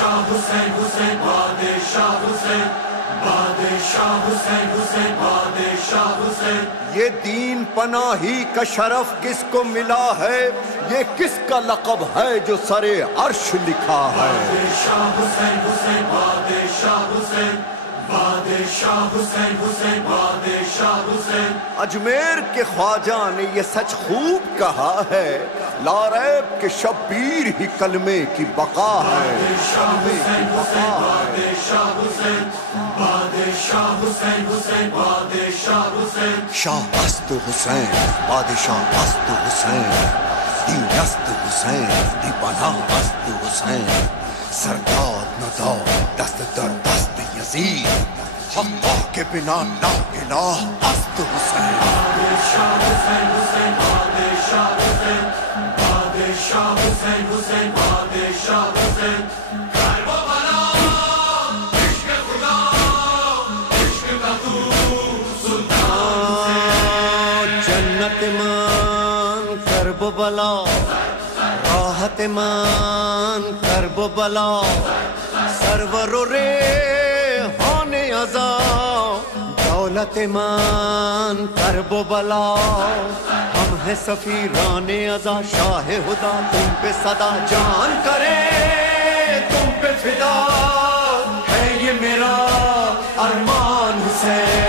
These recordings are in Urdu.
بادشاہ حسین حسین بادشاہ حسین بادشاہ حسین حسین بادشاہ حسین. یہ دین پناہی کا شرف کس کو ملا ہے؟ یہ کس کا لقب ہے جو سر عرش لکھا ہے؟ بادشاہ حسین حسین بادشاہ حسین بادشاہ حسین حسین بادشاہ حسین. اجمیر کے خواجہ نے یہ سچ خوب کہا ہے، لا ریب کہ شبیر ہی کلمے کی بقا ہے. بادشاہ حسین حسین بادشاہ حسین بادشاہ حسین حسین بادشاہ حسین. شاہ است حسین بادشاہ است حسین، دین است حسین دی بنا است حسین. سرداد ندا دست در دست یزید، حقا کے بنا لا الہ است حسین. بادشاہ حسین حسین بادشاہ حسین بادشاہ حسین حسین بادشاہ حسین. کرب و بلا عشق خدا عشق بطور سلطان. جنت مان کرب و بلا، راحت مان کرب و بلا. سرور و ریحان عزا، دولت مان کرب و بلا. ہم ہیں سفیران عزا، شاہ خدا تم پہ صدا جان کرے تم پہ فدا ہے یہ میرا ارمان حسین.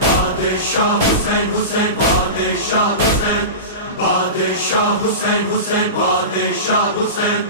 بادشاہ حسین حسین بادشاہ حسین بادشاہ حسین حسین بادشاہ حسین.